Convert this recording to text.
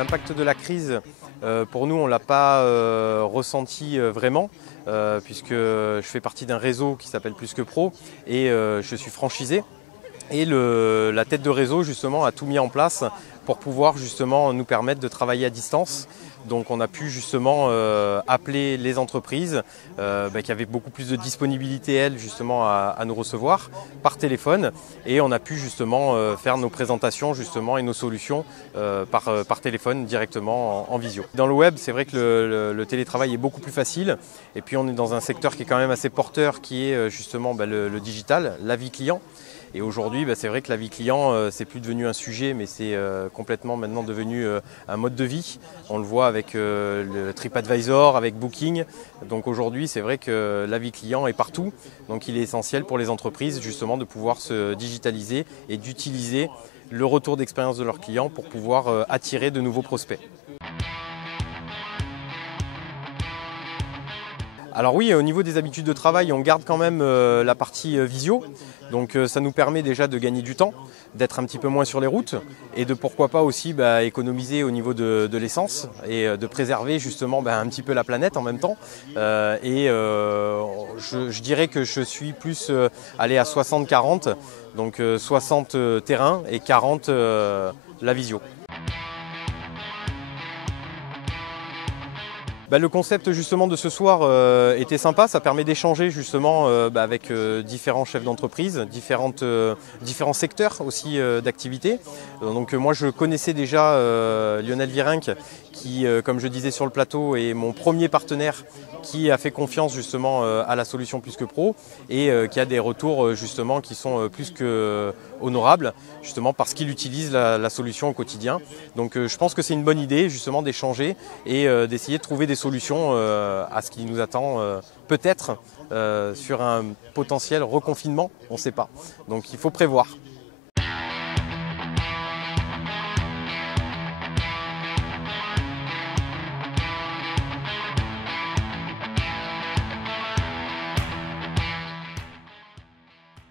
L'impact de la crise, pour nous, on ne l'a pas ressenti vraiment, puisque je fais partie d'un réseau qui s'appelle Plus que Pro et je suis franchisé. Et la tête de réseau justement a tout mis en place pour pouvoir justement nous permettre de travailler à distance. Donc on a pu justement appeler les entreprises qui avaient beaucoup plus de disponibilité elles justement à nous recevoir par téléphone, et on a pu justement faire nos présentations justement et nos solutions par téléphone directement en visio. Dans le web, c'est vrai que le télétravail est beaucoup plus facile, et puis on est dans un secteur qui est quand même assez porteur, qui est justement le digital, la vie client. Et aujourd'hui, c'est vrai que la vie client, c'est plus devenu un sujet, mais c'est complètement maintenant devenu un mode de vie. On le voit avec le TripAdvisor, avec Booking. Donc aujourd'hui, c'est vrai que la vie client est partout. Donc il est essentiel pour les entreprises justement de pouvoir se digitaliser et d'utiliser le retour d'expérience de leurs clients pour pouvoir attirer de nouveaux prospects. Alors oui, au niveau des habitudes de travail, on garde quand même la partie visio. Donc ça nous permet déjà de gagner du temps, d'être un petit peu moins sur les routes et de pourquoi pas aussi économiser au niveau de l'essence et de préserver justement un petit peu la planète en même temps. Je dirais que je suis plus allé à 60-40, donc 60 terrain et 40 la visio. Le concept justement de ce soir était sympa, ça permet d'échanger justement avec différents chefs d'entreprise, différents secteurs aussi d'activité. Donc moi je connaissais déjà Lionel Virenque qui, comme je disais sur le plateau, est mon premier partenaire qui a fait confiance justement à la solution Plus que Pro et qui a des retours justement qui sont plus que honorables, justement parce qu'il utilise la solution au quotidien. Donc je pense que c'est une bonne idée justement d'échanger et d'essayer de trouver des solutions à ce qui nous attend peut-être sur un potentiel reconfinement, on ne sait pas. Donc il faut prévoir.